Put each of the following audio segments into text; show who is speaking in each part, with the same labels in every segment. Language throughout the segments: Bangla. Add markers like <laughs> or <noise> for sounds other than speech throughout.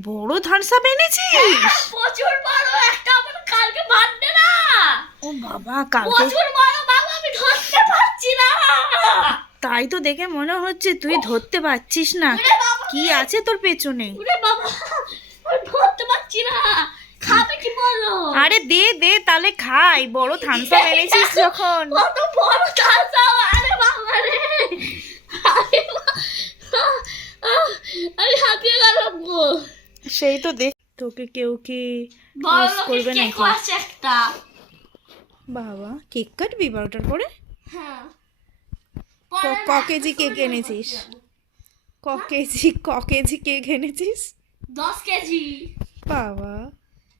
Speaker 1: বড় থানসা এনেছিস?
Speaker 2: প্রচুর বড় একটা আমার কালকে বার্থডে না।
Speaker 1: ও বাবা কালকে
Speaker 2: প্রচুর বড় বাবা আমি ধরতে পারছি না।
Speaker 1: তাই তো দেখে মনে হচ্ছে তুই ধরতে পারছিস না। কি আছে তোর পেছনে?
Speaker 2: বাবা ধরতে পারছি না। খাবে কি বলো?
Speaker 1: আরে দে দে তাহলে খাই। বড় থানসা এনেছিস যখন।
Speaker 2: কত বড় চাষা আরে বাবা রে আরে বা- আমি হাঁপিয়ে গেলাম গো
Speaker 1: সেই তো দেখ তোকে কেউ কি
Speaker 2: বড়
Speaker 1: করবে নাকি?
Speaker 2: একটা
Speaker 1: বাবা কেক কাটবি বারোটার পরে?
Speaker 2: হ্যাঁ।
Speaker 1: ক- ক কেজি কেক এনেছিস? ক কেজি ক কেজি কেক এনেছিস?
Speaker 2: দশ কেজি।
Speaker 1: বাবা।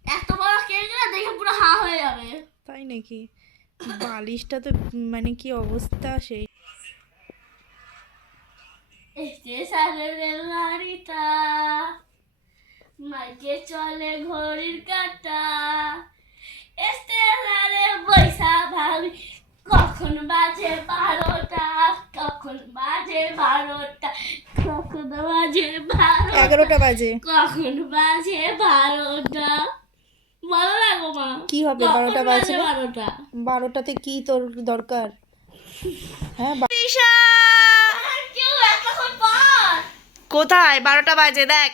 Speaker 2: এত বড় কেক না দেখে পুরো হা হয়ে যাবে।
Speaker 1: তাই নাকি? বালিশটা তো মানে কি অবস্থা সেই?
Speaker 2: স্টেশনের রেলগাড়িটা মাইকে চলে ঘড়ির কাটা। স্টেশনে বৈশা ভাবি কখন বাজে বারোটা? কখন বাজে বারোটা? কখন বাজে বারোটা?
Speaker 1: এগারোটা বাজে।
Speaker 2: কখন বাজে বারোটা? ভালো লাগো মা।
Speaker 1: কি হবে বারোটা বাজে
Speaker 2: বারোটা?
Speaker 1: বারোটাতে কি তোর দরকার? হ্যাঁ কোথায়? বারোটা বাজে দেখ।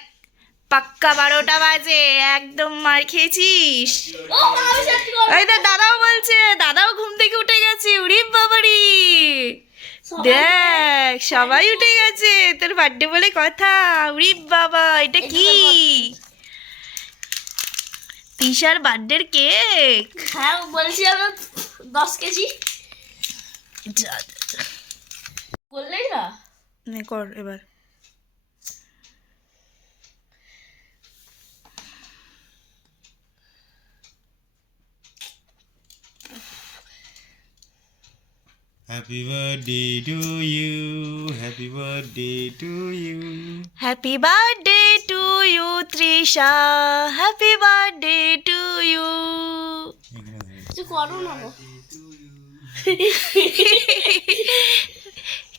Speaker 1: পাক্কা বারোটা বাজে একদম মার খেয়েছিস? এই দেখ দাদাও বলছে দাদাও ঘুম থেকে উঠে গেছে উড়ি বাবারি। দেখ সবাই উঠে গেছে তোর বার্থডে বলে কথা উড়ি বাবা এটা কি? তিশার বার্থডের কেক
Speaker 2: হ্যাঁ বলছি আমি দশ কেজি। বললেই না
Speaker 1: কর এবার।
Speaker 3: Happy birthday to you. Happy birthday to you.
Speaker 1: Happy birthday to you Trisha happy birthday to you
Speaker 2: কিছু করো না গো।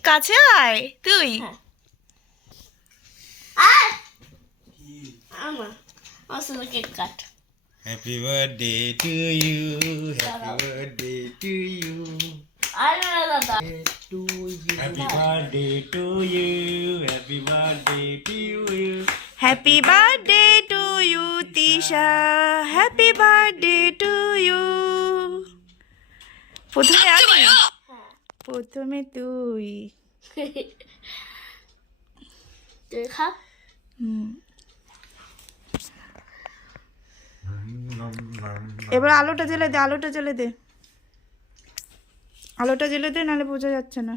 Speaker 1: কাছে আয় তুই।
Speaker 2: হ্যাপি বার্থডে আয় আমার আমার সাথে কেক কাট।
Speaker 3: Happy birthday to you. Happy birthday to you. Happy birthday to you. Tisha. Happy birthday to you.
Speaker 1: Happy birthday to you Tisha happy birthday to you প্রথমে আমি প্রথমে তুই
Speaker 2: দেখা
Speaker 1: এবার আলোটা জ্বেলে দে আলোটা জ্বেলে দে আলোটা জ্বেলে দে নাহলে বোঝা যাচ্ছে না।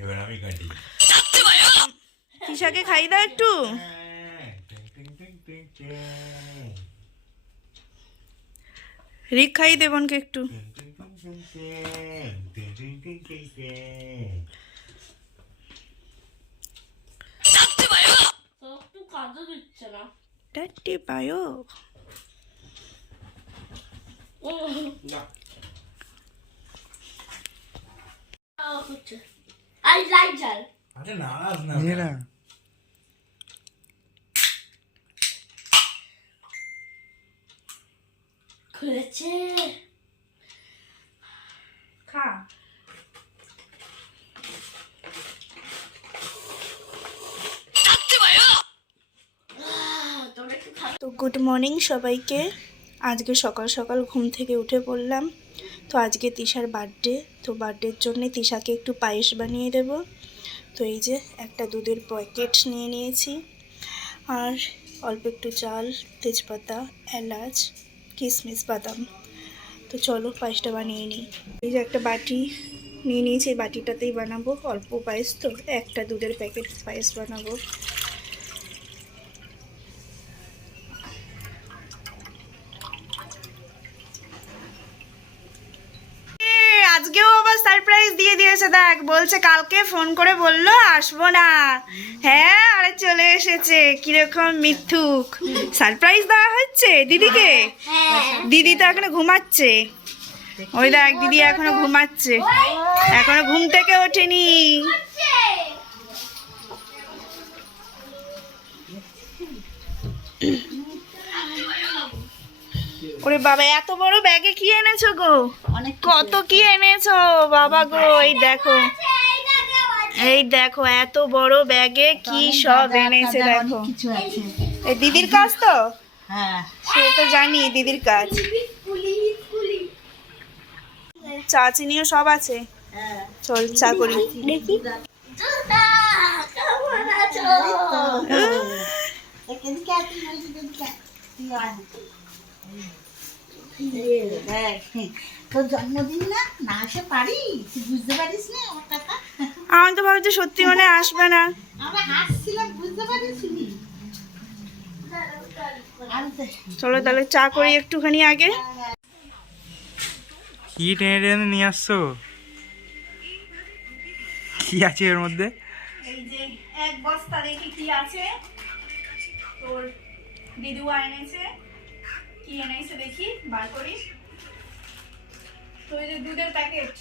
Speaker 3: এবার আমি কাটি।
Speaker 1: তিশাকে খাই দাও একটু? রিক খাই দে বোনকে একটু।
Speaker 2: কাজও দিচ্ছে না আই
Speaker 3: আরে নারাজ না।
Speaker 2: খুলেছে।
Speaker 1: খা। তো গুড মর্নিং সবাইকে। আজকে সকাল সকাল ঘুম থেকে উঠে পড়লাম। তো আজকে তিশার বার্থডে তো বার্থডের জন্যে তিশাকে একটু পায়েস বানিয়ে দেব। তো এই যে একটা দুধের প্যাকেট নিয়ে নিয়েছি। আর অল্প একটু চাল, তেজপাতা, এলাচ কিশমিশ বাদাম। তো চলো পায়েসটা বানিয়ে নিই। এই যে একটা বাটি নিয়ে নিয়েছি, এই বাটিটাতেই বানাবো। অল্প পায়েস তো, একটা দুধের প্যাকেট পায়েস বানাবো। বলছে কালকে ফোন করে বলল আসব না। হ্যাঁ আরে চলে এসেছে। কীরকম মিথ্যুক? সারপ্রাইজ দেওয়া হচ্ছে দিদিকে। দিদি তো এখনও ঘুমাচ্ছে। ওই দেখ দিদি এখনও ঘুমাচ্ছে। এখনও ঘুম থেকে ওঠেনি। ওরে বাবা এত বড় ব্যাগে কি এনেছো গো? কত কি এনেছো বাবা গো এই দেখো। এই দেখো এত বড় ব্যাগে কি সব এনেছে দেখো। এই দিদির কাজ তো?
Speaker 2: হ্যাঁ।
Speaker 1: সে তো জানি দিদির কাজ। চা চিনিও সব আছে?
Speaker 2: হ্যাঁ।
Speaker 1: চল চা করি।
Speaker 2: দেখি। তোর জন্মদিন না? না আসে পারি? তুই বুঝতে পারিস না? আমার
Speaker 1: আমি তো ভাবছি সত্যি মানে আসবে না। চলো তাহলে চা করি একটুখানি আগে।
Speaker 3: কি টেনে টেনে নিয়ে আসছো? কি আছে এর মধ্যে?
Speaker 1: এই যে এক বস্তা দেখি কি আছে। তোর এনেছে। কি এনেছে দেখি বার করি। তো এই যে দুধের প্যাকেট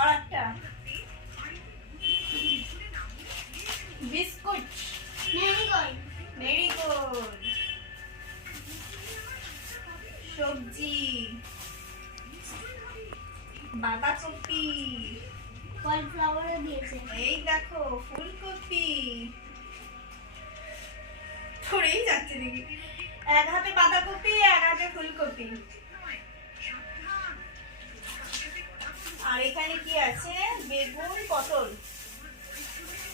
Speaker 1: আর একটা বিস্কুট মেরিগোল্ড
Speaker 2: দিয়েছে
Speaker 1: এই দেখো, ফুলকপি। ধরেই যাচ্ছে দেখি। এক হাতে বাঁধাকপি, এক হাতে ফুলকপি। আর এখানে কি আছে? বেগুন পটল।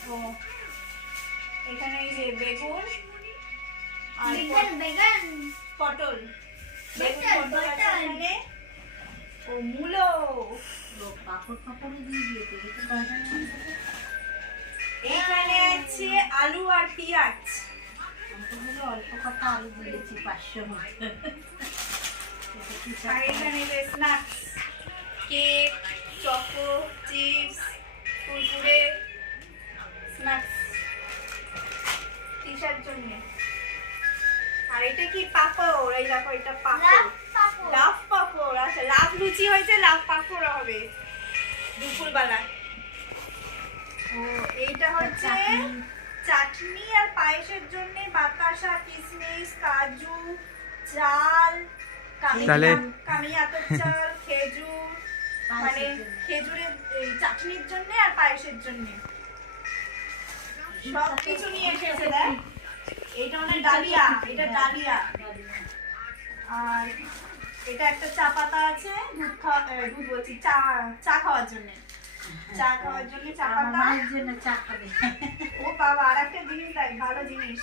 Speaker 1: ও এখানে এই যে বেগুন আর
Speaker 2: বেগান
Speaker 1: পটল। বেগুন পটল আছে এখানে। ও মূলো। এখানে আছে আলু আর পেঁয়াজ।
Speaker 2: অল্প কথা আলু দিয়েছি পাঁচশো <laughs>
Speaker 1: আর এখানে snacks cake choco chips Kurkure snacks তিসার জন্য আর এটা কি পাপড়? এই দেখো এটা পাপড়। লাভ পাপড়। আচ্ছা লাভ লুচি হয়েছে লাভ পাপড় হবে। দুপুরবেলা ও এইটা হচ্ছে চাটনি। আর পায়েসের জন্য বাতাসা কিশমিশ কাজু চাল
Speaker 3: তাহলে-
Speaker 1: কামিয়াতর চাল খেজুরের এই চাটনির জন্য আর পায়েসের জন্য। সব কিছু নিয়ে এসেছে দেখ। এইটা মানে ডালিয়া এটা ডালিয়া। আর এটা একটা চা পাতা আছে দুধ খাওয়া দুধ বলছি চা চা খাওয়ার জন্য। চা খাওয়ার জন্য চা পাতা।
Speaker 2: জন্য চা খাবে।
Speaker 1: ও বাবা আর একটা জিনিস দেখ ভালো জিনিস।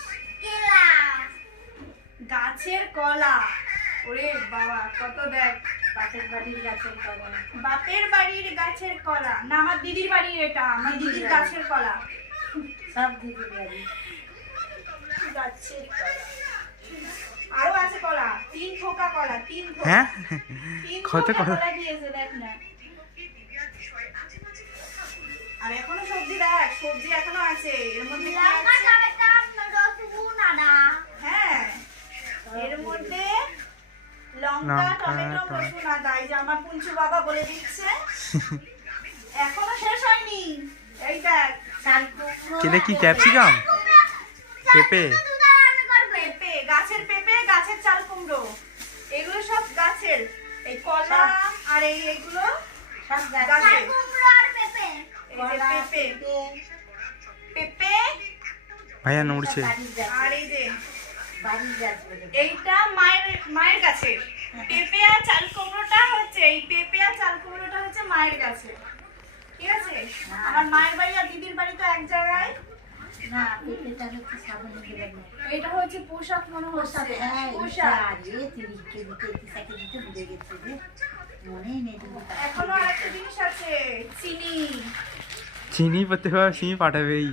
Speaker 1: গাছের কলা। ওরে বাবা কত দেখ।
Speaker 2: পাশের বাড়ির গাছের কলা।
Speaker 1: বাপের বাড়ির গাছের কলা। না আমার দিদির বাড়ির এটা আমার দিদির গাছের কলা।
Speaker 2: সব দিদি বাড়ি।
Speaker 1: গাছের কলা। আরও আছে কলা তিন থোকা কলা তিন
Speaker 3: হ্যাঁ?
Speaker 1: তিন
Speaker 3: কত কলা?
Speaker 1: কলা দিয়েছে দেখ না। আর এখনও সবজি দেখ সবজি এখনও আছে। এর মধ্যে কি আছে? হ্যাঁ এর মধ্যে লঙ্কা টমেটো। রসুন আদা এই যে আমার পুঞ্চু বাবা বলে দিচ্ছে। এখনও শেষ হয়নি। এই দেখ
Speaker 3: কেলে কি ক্যাপসিকাম? পেঁপে?
Speaker 1: পেঁপে গাছের পেঁপে গাছের চাল কুমড়ো এগুলো সব গাছের। এই কলা আর এই এগুলো
Speaker 2: সব গাছ
Speaker 1: গাছের। এই যে
Speaker 2: কলা,
Speaker 1: পেঁপে।
Speaker 2: পেঁপে,
Speaker 3: ভাইয়া নড়ছে।
Speaker 1: আর এই যে
Speaker 2: বলে
Speaker 1: এইটা মায়ের মায়ের কাছে পেঁপে আর চাল কুমড়োটা হচ্ছে এই পেঁপে আর চাল কুমড়োটা হচ্ছে মায়ের কাছে ঠিক আছে? আমার মায়ের বাড়ি আর দিদির বাড়ি তো এক জায়গায়।
Speaker 2: না পেঁপেটা হচ্ছে শ্রাবণী দেবেন
Speaker 1: এটা হচ্ছে পোশাক মনে হচ্ছে।
Speaker 2: হ্যাঁ
Speaker 1: পোশাক। এখনও জিনিস আছে চিনি।
Speaker 3: চিনি পড়তে হবে চিনি পাঠাবেই।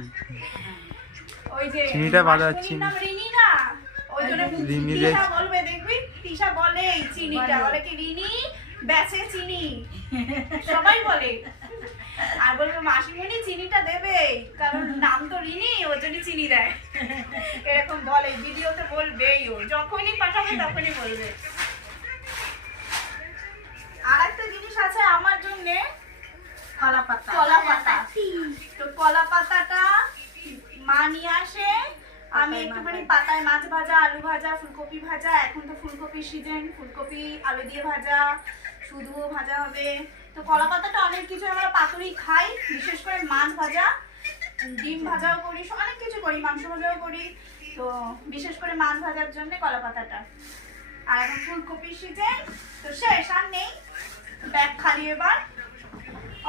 Speaker 1: ওই যে
Speaker 3: চিনিটা বাজা
Speaker 1: মাসিমণির
Speaker 3: চিনি।
Speaker 1: নাম রিনি না ওই জন্য
Speaker 3: রিনি রে।
Speaker 1: তিশা বলবে দেখবি? তিশা বলে চিনিটা। বলে। কি রিনি বেচে চিনি। সবাই বলে। আর বলবে মাসিমণি চিনিটা দেবে কারণ নাম তো রিনি ওর জন্য চিনি দেয়। এরকম বলে ভিডিওতে বলবেই ও। যখনই পাঠাবে তখনই বলবে। একটুখানি পাতায় মাছ ভাজা আলু ভাজা ফুলকপি ভাজা এখন তো ফুলকপির সিজন ফুলকপি আলু দিয়ে ভাজা শুধুও ভাজা হবে। তো কলা পাতাটা অনেক কিছু আমরা পাতুরি খাই বিশেষ করে মাছ ভাজা ডিম ভাজাও করি অনেক কিছু করি মাংস ভাজাও করি। তো বিশেষ করে মাছ ভাজার জন্য কলা পাতাটা। আর এখন ফুলকপির সিজন তো শেষ আর নেই। ব্যাগ খালি এবার।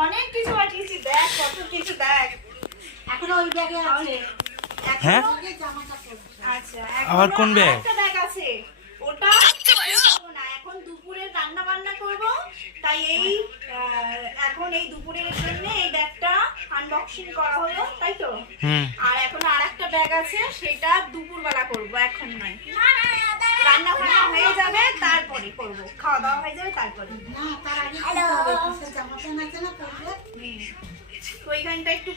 Speaker 1: অনেক কিছু পাঠিয়েছি ব্যাগ কত কিছু ব্যাগ। এখনও ওই ব্যাগে আছে।
Speaker 3: হ্যাঁ?
Speaker 1: আচ্ছা
Speaker 3: আবার কোন ব্যাগ?
Speaker 1: আছে। ওটা এখন দুপুরে রান্না বান্না করব। তাই এই এখন এই দুপুরের জন্য এই ব্যাগটা আনবক্সিং করা হলো তাই তো? আর এখন আরেকটা ব্যাগ আছে সেটা দুপুরবেলা করব এখন নয়। রান্না বান্না হয়ে যাবে তারপরে করব। খাওয়া দাওয়া হয়ে যাবে তারপরে ওইখানটা একটু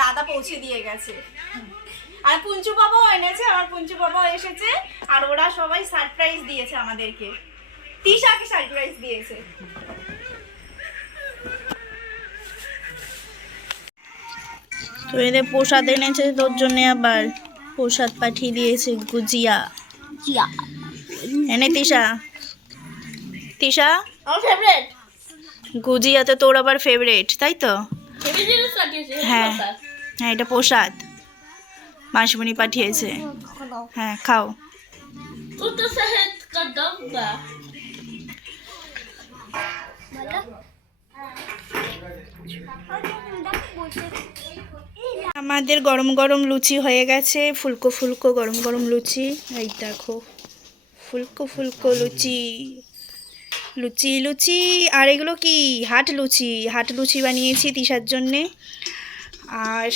Speaker 1: দাদা পৌঁছে দিয়ে গেছে। আর পুঞ্চু বাবাও এনেছে আমার পুঞ্চু বাবাও এসেছে আর ওরা সবাই সারপ্রাইজ দিয়েছে আমাদেরকে। তিশাকে সারপ্রাইজ দিয়েছে। তো এদের প্রসাদ এনেছে তোর জন্য আবার। প্রসাদ পাঠিয়ে দিয়েছে গুজিয়া।
Speaker 2: জিয়া
Speaker 1: এনে তিশা। তিশা?
Speaker 2: আমার ফেভারিট
Speaker 1: গুজিয়া তো তোর আবার ফেভারিট তাই তো? হ্যাঁ হ্যাঁ এটা প্রসাদ। মাসিমণি পাঠিয়েছে। হ্যাঁ খাও। আমাদের গরম গরম লুচি হয়ে গেছে, ফুলকো ফুলকো গরম গরম লুচি। এই দেখো, ফুলকো ফুলকো লুচি। লুচি লুচি। আর এগুলো কি? হাট লুচি। হাট লুচি বানিয়েছি তিশার জন্যে। আর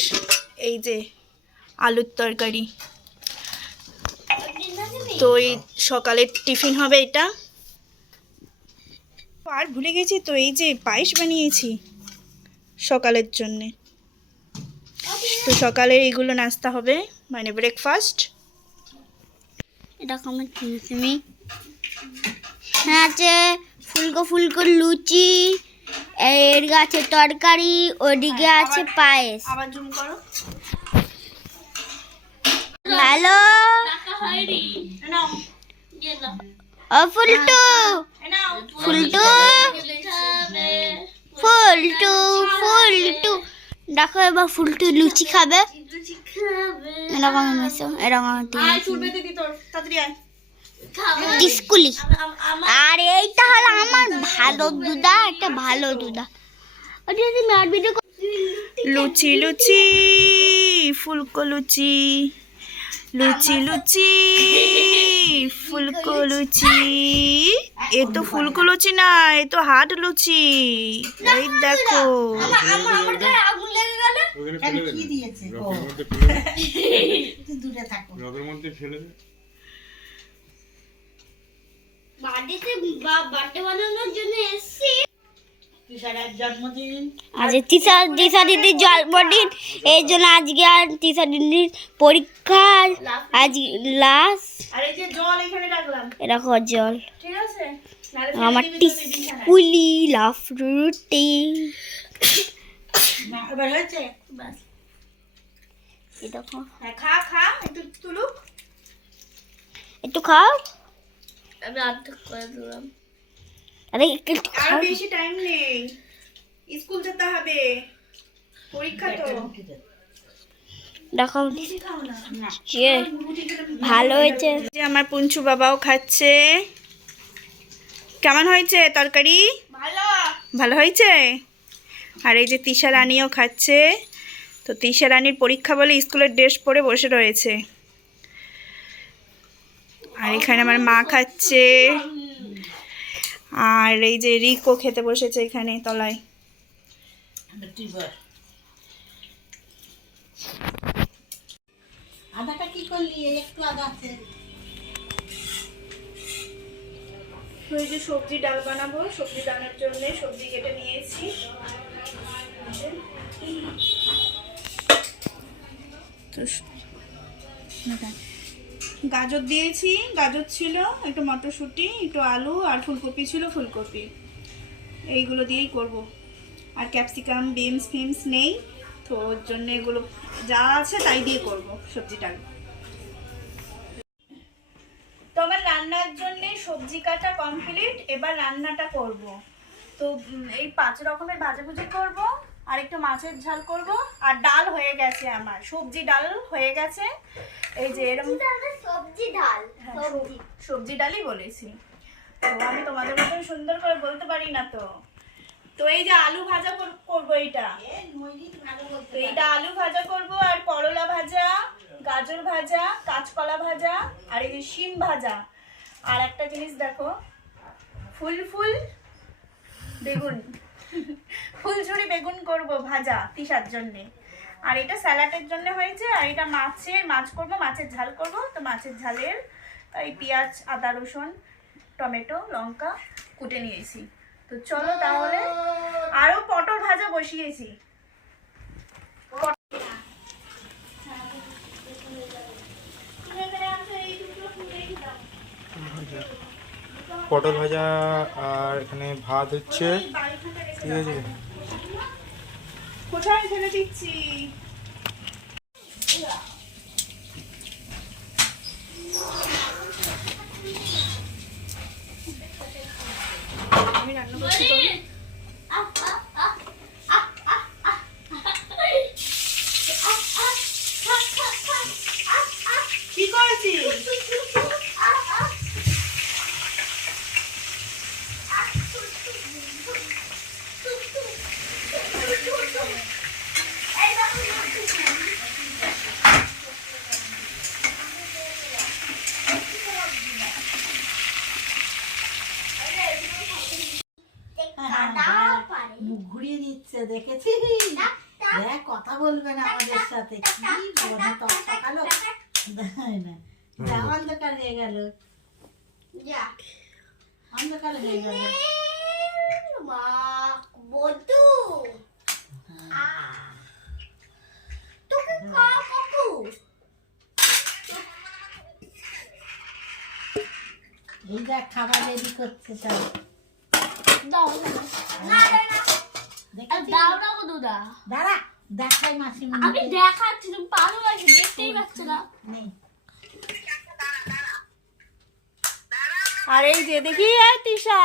Speaker 1: এই যে আলুর তরকারি। তো এই সকালের টিফিন হবে এটা। আর ভুলে গেছি তো, এই যে পায়েস বানিয়েছি সকালের জন্যে। তো সকালে এইগুলো নাস্তা হবে মানে ব্রেকফাস্ট
Speaker 4: এটা চিনিস তুমি হ্যাঁ আছে ফুলকো ফুলকো লুচি এর গাছে তরকারি ওদিকে আছে পায়েস।
Speaker 1: আবার জুম করো।
Speaker 4: হ্যালো? ও ফুলটু। ফুলটু? ফুলটু ফুলটু। দেখো এবার ফুলটু লুচি খাবে। এরকম এরকম
Speaker 2: আমার
Speaker 4: আর এইটা হলো আমার ভালো দুধা একটা ভালো দুধা। ম্যাট ভিডিও
Speaker 1: লুচি লুচি ফুলকো লুচি। লুচি লুচি ফুলকো লুচি। এ তো ফুলকো লুচি না এ তো হাট লুচি। এই দেখো।
Speaker 4: আগুন লেগে গেল
Speaker 3: রগের মধ্যে ফেলে দে।
Speaker 4: বার্থডেতে বার্থডে বানানোর জন্য এসেছি। আজ তিসা তিসা দিদির জন্মদিন। এই জন্য আজকে আর তিসা দিদির পরীক্ষার আজ লাস্ট
Speaker 1: আর এই যে জল এখানে রাখলাম।
Speaker 4: এরকম জল।
Speaker 1: ঠিক আছে? নাহলে
Speaker 4: আমার
Speaker 1: হ্যাঁ, খা খা একটু তুলুক।
Speaker 4: একটু খাও।
Speaker 2: আমি অর্ধেক করে দিলাম।
Speaker 4: আরে একটু
Speaker 1: আর বেশি টাইম নেই। স্কুল যেতে হবে। পরীক্ষা তো।
Speaker 4: দেখো
Speaker 1: বেশি খাও না।
Speaker 4: যে ভালো হয়েছে।
Speaker 1: যে আমার পুঞ্চু বাবাও খাচ্ছে। কেমন হয়েছে তরকারি?
Speaker 2: ভালো।
Speaker 1: ভালো হয়েছে? আর এই যে তিশা রানীও খাচ্ছে। তো তিশা রানীর পরীক্ষা বলে স্কুলের ড্রেস পরে বসে রয়েছে। আর এখানে আমার মা খাচ্ছে। আর এই যে রিকো খেতে বসেছে এখানে তলায়। তো এই যে সবজি ডাল বানাবো সবজি ডালের জন্য সবজি কেটে নিয়েছি। তো। গাজর দিয়েছি, গাজর ছিল, একটু মটরশুঁটি, একটু আলু আর ফুলকপি ছিল, ফুলকপি এইগুলো দিয়েই করব। আর ক্যাপসিকাম, বিনস ফিমস নেই, তো ওর জন্য এগুলো যা আছে তাই দিয়ে করব সবজিটা তো আমার রান্নার জন্য সবজি কাটা কমপ্লিট এবার রান্নাটা করব। তো এই পাঁচ রকমের ভাজাভুজি করব আর একটু মাছের ঝাল করব। আর ডাল হয়ে গেছে আমার। সবজি ডাল হয়ে গেছে। এই যে এরকম
Speaker 2: সবজি ডাল
Speaker 1: হ্যাঁ, সবজি। ডালই বলেছি। তো আমি তোমাদের মতন সুন্দর করে বলতে পারি না তো। তো এই যে আলু ভাজা কর- করব এইটা। এইটা আলু ভাজা করব আর করলা ভাজা গাজর ভাজা কাঁচকলা ভাজা আর এই যে শিম ভাজা। আর একটা জিনিস দেখো। ফুল ফুল বেগুন। ফুলঝুরি বেগুন করব ভাজা তিসার জন্যে। আর এটা স্যালাডের জন্য হয়েছে আর এটা মাছের মাছ করব মাছের ঝাল করব। তো মাছের ঝালের এই পেঁয়াজ আদা রসুন টমেটো লঙ্কা কুটে নিয়েছি। তো চলো তাহলে আরও পটল ভাজা বসিয়েছি।
Speaker 3: পটল ভাজা আর এখানে ভাত হচ্ছে।
Speaker 1: কোথায় ফেলে দিচ্ছি আমি রান্না করছি তো। কি করছিস
Speaker 5: মুখ ঘুরিয়ে দিচ্ছে দেখেছিস দেখ কথা বলবে না আমাদের সাথে কি বোঝা তো সকালো দেয় না যা অন্ধকার হয়ে গেল
Speaker 2: যা
Speaker 5: অন্ধকার হয়ে গেল
Speaker 2: মা বদু তোকে কাকু
Speaker 5: এই দেখ খাবার রেডি করছে সব
Speaker 2: দাও না না না দাও না বদু দা
Speaker 5: দাঁড়া দেখাই মাসিমণি
Speaker 2: আমি দেখাচ্ছি তুমি পারো দেখতেই পাচ্ছ না
Speaker 5: নেই
Speaker 1: আর এই যে দেখি এই তিশা।